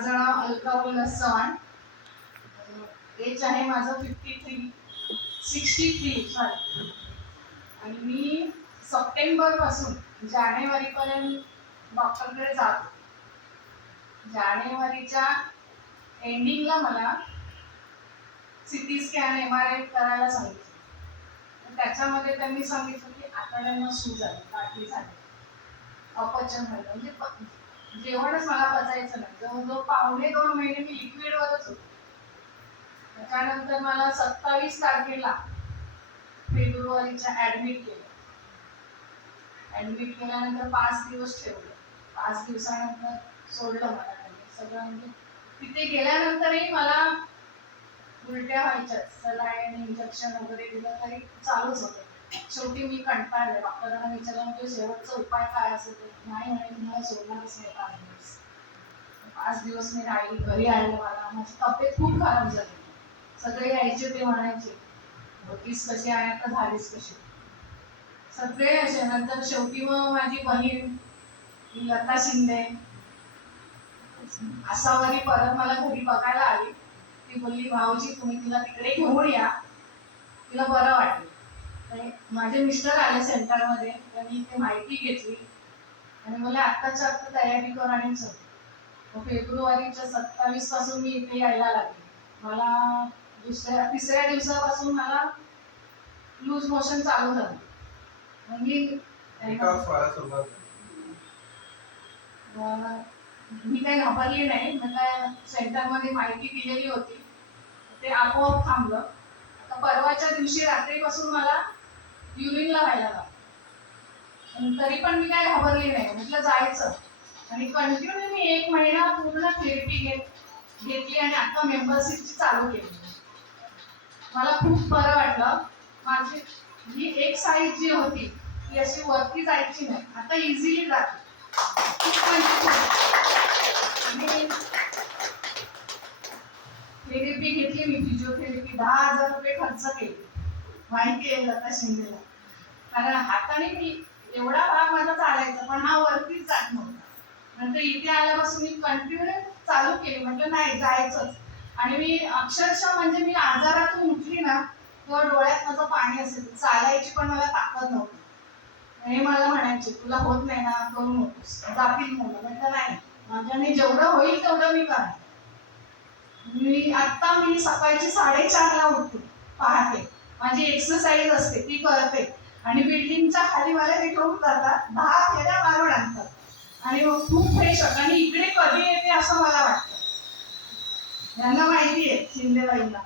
माझं नाव अलका उल्हास चव्हाण. एज आहे माझं 63 सॉरी. आणि मी सप्टेंबरपासून जानेवारीपर्यंत डॉक्टरकडे जातो. जानेवारीच्या एंडिंगला मला CT स्कॅन MRI करायला सांगितलं. त्याच्यामध्ये त्यांनी सांगितलं की आतड्यांना सूज आली, गाठी झाली, अपचन झालं. म्हणजे जेवणच मला पचायचं नाही. जवळजवळ 1.5-2 महिने मी लिक्विडवरच होतो. त्याच्यानंतर मला 27 तारखेला फेब्रुवारीच्या ऍडमिट केलं. ऍडमिट केल्यानंतर 5 दिवस ठेवलं. 5 दिवसानंतर सोडलं मला त्यांनी सगळं. म्हणजे तिथे गेल्यानंतरही मला उलट्या व्हायच्याच. सलाईन इंजेक्शन वगैरे दिलं तरी चालूच होतं. शेवटी मी कंटाळले. डॉक्टरांना विचारलं म्हणजे शेवटचा उपाय काय असेल ते. नाही म्हणे तुम्हाला सोडणारच नाही 5 दिवस. 5 दिवस मी राहिली. घरी आले. मला माझी तब्येत खूप खराब झाली. सगळे यायचे ते म्हणायचे होतीस कशी आहे तर झालीस कशी. सगळे असे. नंतर शेवटी मग माझी बहीण लता शिंदे आसावरी परत मला घरी बघायला आली. ती बोलली भाऊजी तुम्ही तिला तिकडे घेऊन या, तिला बरं वाटेल. माझे मिस्टर आले सेंटरमध्ये. त्यांनी ते माहिती घेतली आणि मला आत्ताच्या आत्ता तयारी कर आणि चल. मग फेब्रुवारीच्या 27 पासून मी इथे यायला लागले. मला तिसऱ्या दिवसापासून मला लूज मोशन चालू झालं. मी काही घाबरली नाही. मला सेंटरमध्ये माहिती दिलेली होती, ते आपोआप थांबलं. आता परवाच्या दिवशी रात्रीपासून मला युरिनला व्हायला लागलं. तरी पण मी काय घाबरली नाही. म्हटलं जायचं. आणि कंटिन्यू मी 1 महिना पूर्ण थेरपी घेतली आणि आता मेंबरशिपची चालू केली. मला खूप बरं वाटलं. माझी ही एक साईड जी होती ती अशी वरती जायची नाही, आता इझिली जाते. थेरपी घेतली मी, फिजिओथेरपी 10,000 रुपये खर्च केले. माहिती आहे लता शिंदेला. कारण हाताने मी एवढा भाग माझा चालायचा पण हा वरतीच जात नव्हता. नंतर इथे आल्यापासून मी कंटिन्यू चालू केली. म्हटलं नाही जायचंच. आणि मी अक्षरशः म्हणजे मी आजारातून उठली ना तेव्हा डोळ्यात माझं पाणी असेल. चालायची पण मला ताकद नव्हती. हे मला म्हणायचे तुला होत नाही ना करू नकोस, जातील मुलं. म्हटलं नाही, माझ्याने जेवढं होईल तेवढं मी करेन. मी सकाळची 4:30ला उठते पहाटे. माझी एक्सरसाइज असते ती करते. आणि बिल्डिंगच्या खाली मला ते घेऊन जातात, 10 फेऱ्या मारून आणतात. आणि खूप फ्रेश होतं. आणि इकडे कधी येते असं मला वाटतं. यांना माहिती आहे शिंदेबाईंना.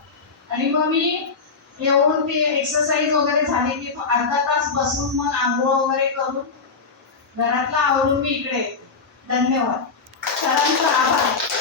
आणि मग मी येऊन ती एक्सरसाइज वगैरे झाली की अर्धा तास बसून मग आंघोळ वगैरे करून घरातला आवरून मी इकडे येते. धन्यवाद. सरांचा आभार.